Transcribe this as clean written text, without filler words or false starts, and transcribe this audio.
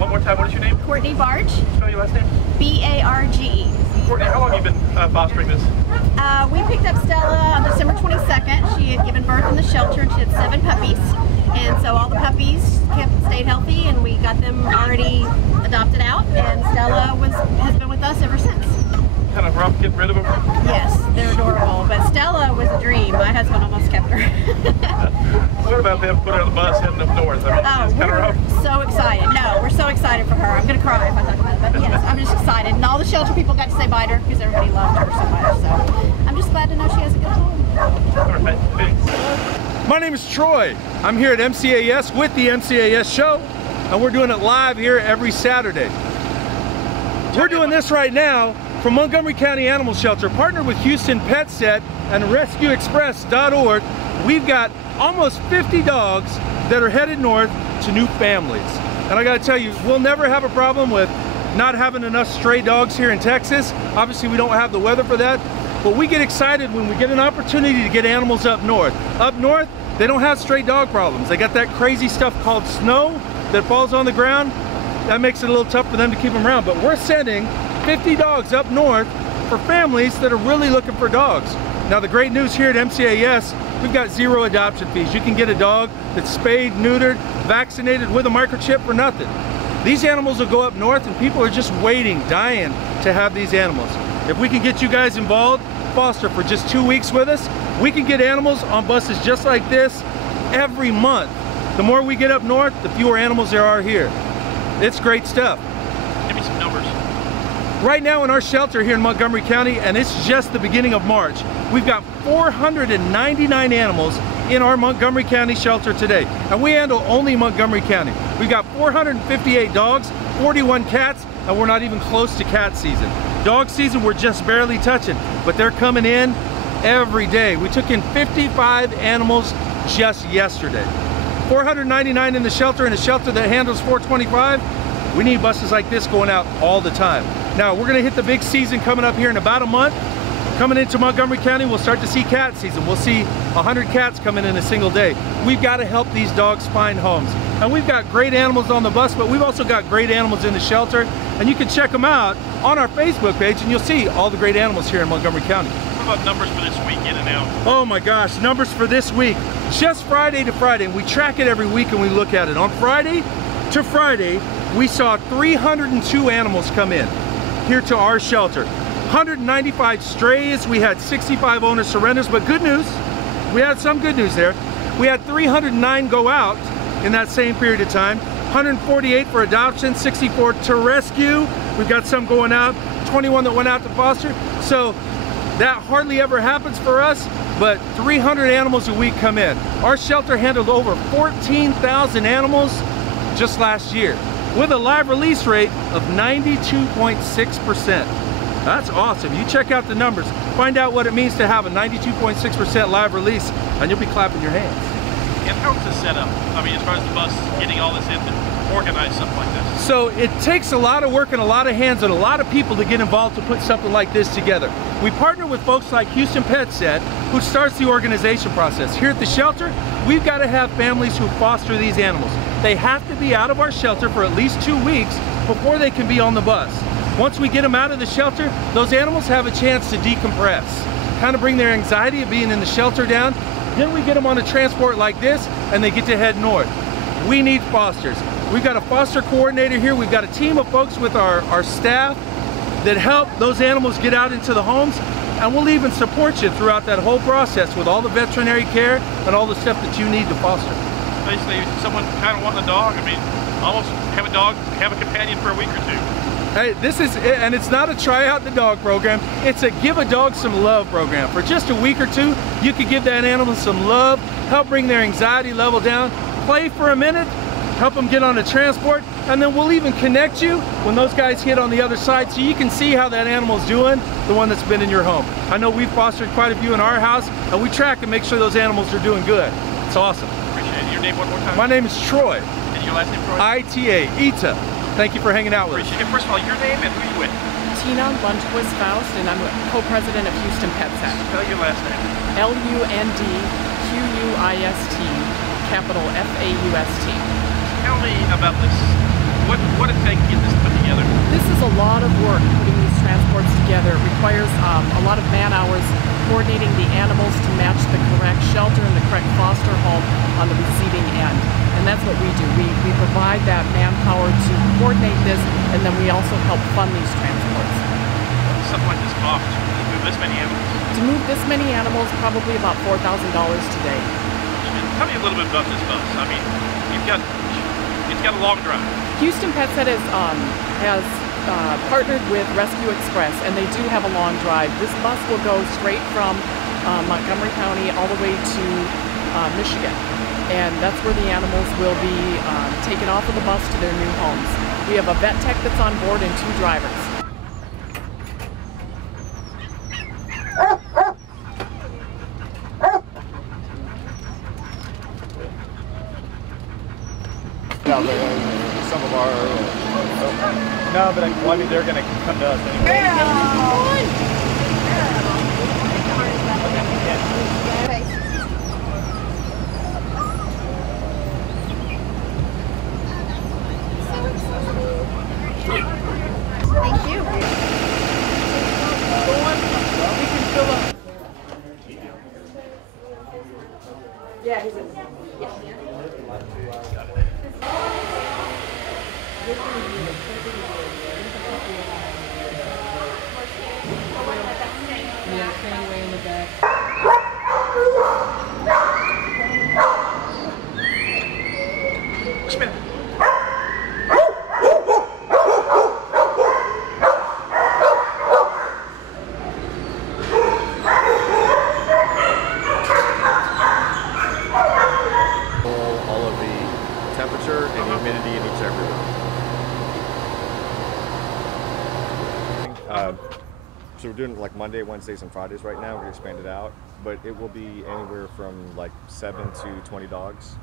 One more time, what is your name? Courtney Barge. Spell your last name? B-A-R-G. Courtney, how long have you been fostering this? We picked up Stella on December 22nd. She had given birth in the shelter and she had 7 puppies. And so all the puppies stayed healthy and we got them already adopted out, and Stella has been with us ever since. Kind of rough getting rid of them? Yes, they're adorable. But Stella was a dream. My husband almost kept her. What about them putting her on the bus heading up north? I mean, it's kind of rough. So excited. No, we're so excited for her. I'm going to cry if I talk about it. But yes, I'm just excited. And all the shelter people got to say bye to her because everybody loved her so much. So I'm just glad to know she has a good home. All right, thanks. My name is Troy. I'm here at MCAS with the MCAS show, and we're doing it live here every Saturday. We're doing this right now from Montgomery County Animal Shelter, partnered with Houston PetSet and RescueExpress.org. We've got almost 50 dogs that are headed north to new families. And I gotta tell you, we'll never have a problem with not having enough stray dogs here in Texas. Obviously, we don't have the weather for that, but we get excited when we get an opportunity to get animals up north. Up north, they don't have stray dog problems. They got that crazy stuff called snow that falls on the ground. That makes it a little tough for them to keep them around, but we're sending 50 dogs up north for families that are really looking for dogs. Now the great news here at MCAS, we've got 0 adoption fees. You can get a dog that's spayed, neutered, vaccinated with a microchip for nothing. These animals will go up north and people are just waiting, dying to have these animals. If we can get you guys involved, foster for just 2 weeks with us, we can get animals on buses just like this every month. The more we get up north, the fewer animals there are here. It's great stuff. Give me some numbers. Right now in our shelter here in Montgomery County, and it's just the beginning of March, we've got 499 animals in our Montgomery County shelter today. And we handle only Montgomery County. We've got 458 dogs, 41 cats, and we're not even close to cat season. Dog season, we're just barely touching, but they're coming in every day. We took in 55 animals just yesterday. 499 in the shelter, in a shelter that handles 425. We need buses like this going out all the time. Now, we're gonna hit the big season coming up here in about a month. Coming into Montgomery County, we'll start to see cat season. We'll see 100 cats come in a single day. We've got to help these dogs find homes. And we've got great animals on the bus, but we've also got great animals in the shelter. And you can check them out on our Facebook page and you'll see all the great animals here in Montgomery County. What about numbers for this week in and out? Oh my gosh, numbers for this week. Just Friday to Friday, and we track it every week and we look at it. On Friday to Friday, we saw 302 animals come in here to our shelter. 195 strays, we had 65 owner surrenders, but good news, we had some good news there. We had 309 go out in that same period of time, 148 for adoption, 64 to rescue. We've got some going out, 21 that went out to foster. So that hardly ever happens for us, but 300 animals a week come in. Our shelter handled over 14,000 animals just last year, with a live release rate of 92.6%. That's awesome. You check out the numbers, find out what it means to have a 92.6% live release, and you'll be clapping your hands. And how's this set up? I mean, as far as the bus getting all this in to organize something like this? So it takes a lot of work and a lot of hands and a lot of people to get involved to put something like this together. We partner with folks like Houston PetSet, who starts the organization process. Here at the shelter, we've got to have families who foster these animals. They have to be out of our shelter for at least 2 weeks before they can be on the bus. Once we get them out of the shelter, those animals have a chance to decompress, kind of bring their anxiety of being in the shelter down. Then we get them on a transport like this and they get to head north. We need fosters. We've got a foster coordinator here. We've got a team of folks with our staff that help those animals get out into the homes, and we'll even support you throughout that whole process with all the veterinary care and all the stuff that you need to foster. Basically, someone kind of wanting a dog, I mean, almost have a dog, have a companion for a week or two. Hey, this is, and it's not a try out the dog program, it's a give a dog some love program. For just a week or two, you could give that animal some love, help bring their anxiety level down, play for a minute, help them get on a transport, and then we'll even connect you when those guys hit on the other side so you can see how that animal's doing, the one that's been in your home. I know we've fostered quite a few in our house, and we track and make sure those animals are doing good. It's awesome. Appreciate it. Your name one more time? My name is Troy. And your last name, Troy? I-T-A, Ita. Thank you for hanging out with us. Appreciate it. First of all, your name and who you with? Tena Lundquist Faust, and I'm co-president of Houston PetSet. Spell your last name. L-U-N-D-Q-U-I-S-T, capital F-A-U-S-T. Tell me about this what it take to get this put together? This is a lot of work putting these transports together. It requires a lot of man hours coordinating the animals to match the correct shelter and the correct foster home on the receiving end. And that's what we do. We provide that manpower to coordinate this, and then we also help fund these transports. What does something like this cost to move this many animals? To move this many animals, probably about $4,000 today. Tell me a little bit about this bus. I mean, it's got a long drive. Houston PetSet has partnered with Rescue Express, and they do have a long drive. This bus will go straight from Montgomery County all the way to Michigan, and that's where the animals will be taken off of the bus to their new homes. We have a vet tech that's on board and 2 drivers. Some of our no, but I mean they're gonna come to us anyway. Thank you. We can fill up. Yeah, he's in. Yeah, staying way in the back. Smith. All of the temperature and the humidity in each every room. So we're doing like Monday, Wednesdays, and Fridays right now. We're gonna expand it out, but it will be anywhere from like 7 to 20 dogs.